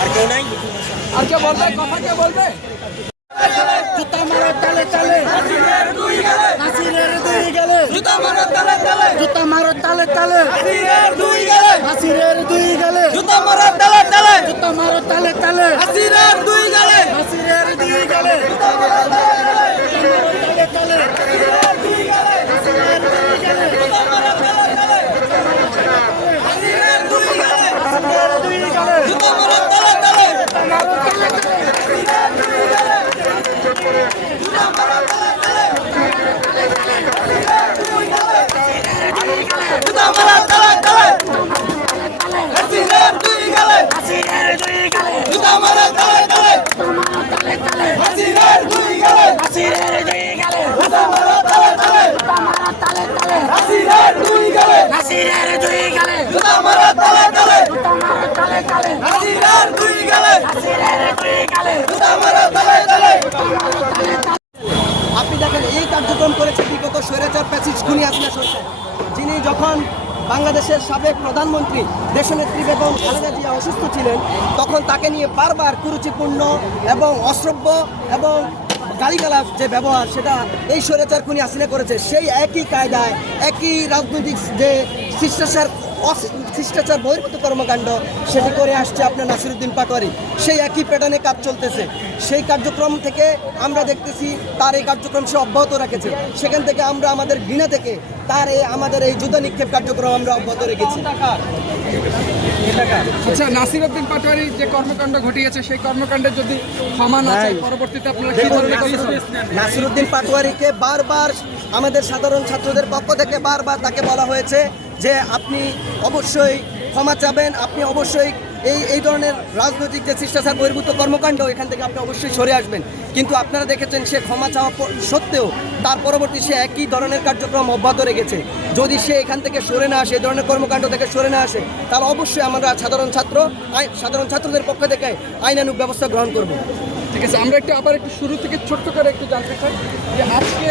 আর কেউ নাই, আর কে বলবে, কথা কে বলবে? জুতা মারো তালে তালে, নাসিরের দুই গেলে, জুতা মারো তালে তালে, জুতা মারো তালে তালে, নাসিরের দুই গেলে, জুতা মারো তালে তালে, জুতা মারো তালে তালে, নাসিরের দুই গেলে, জুতা মারো তালে তালে, নাসিরের দুই গেলে, নাসিরের দুই গেলে, জুতা মারো তালে তালে, নাসিরের দুই গেলে, নাসিরের দুই গেলে, জুতা মারো তালে তালে, জুতা মারো তালে তালে, নাসিরের দুই গেলে, জুতা মারো তালে তালে, জুতা মারো তালে তালে, নাসিরের দুই গেলে, জুতা মারো তালে তালে, নাসিরের দুই গেলে, জুতা মারো তালে তালে, নাসিরের দুই গেলে, জুতা মারো তালে তালে, নাসিরের দুই গেলে, জুতা মারো তালে তালে। আপনি দেখেন এই কার্যক্রম করেছে বিগত স্বৈরাচার প্যাসিস্ট খুনি হাসিনা সরকার, যিনি যখন বাংলাদেশের সাবেক প্রধানমন্ত্রী দেশনেত্রী বেগম খালেদা জিয়া অসুস্থ ছিলেন, তখন তাকে নিয়ে বারবার কুরুচিপূর্ণ এবং অশ্রব্য এবং গালিগালাজ যে ব্যবহার, সেটা এই স্বৈরাচার খুনি হাসিনা করেছে। সেই একই কায়দায় একই রাজনৈতিক যে শিষ্টাচার বহির্ভূত কর্মকাণ্ড সেটি করে আসছে আপনার নাসিরউদ্দিন পাটোয়ারি। সেই একই প্যাটার্নে কাজ চলতেছে। সেই কার্যক্রম থেকে আমরা দেখতেছি তার এই কার্যক্রম সে অব্যাহত রেখেছে। সেখান থেকে আমরা আমাদের ঘৃণা থেকে তার আমাদের এই যুদ্ধ নিক্ষেপ কার্যক্রম আমরা অব্যাহত রেখেছি। আচ্ছা, নাসিরউদ্দিন পাটোয়ারি যে কর্মকাণ্ড ঘটিয়েছে সেই কর্মকাণ্ডে যদি ক্ষমা না চায়, পরবর্তীতে আপনারা কি ধরনের নাসিরউদ্দিন পাটোয়ারিকে বারবার আমাদের সাধারণ ছাত্রদের পক্ষ থেকে বারবার তাকে বলা হয়েছে যে আপনি অবশ্যই ক্ষমা চাবেন, আপনি অবশ্যই এই ধরনের রাজনৈতিক যে শিষ্টাচার বহির্ভূত কর্মকাণ্ড এখান থেকে আপনি অবশ্যই সরে আসবেন। কিন্তু আপনারা দেখেছেন সে ক্ষমা চাওয়া সত্ত্বেও তার পরবর্তী সে একই ধরনের কার্যক্রম অব্যাহত রেখেছে। যদি সে এখান থেকে সরে না আসে, এই ধরনের কর্মকাণ্ড থেকে সরে না আসে, তাহলে অবশ্যই আমরা সাধারণ ছাত্রদের পক্ষ থেকে আইনানুগ ব্যবস্থা গ্রহণ করব। ঠিক আছে, আমরা আবার একটু শুরু থেকে ছোট্ট করে একটু জানতে চাই যে আজকে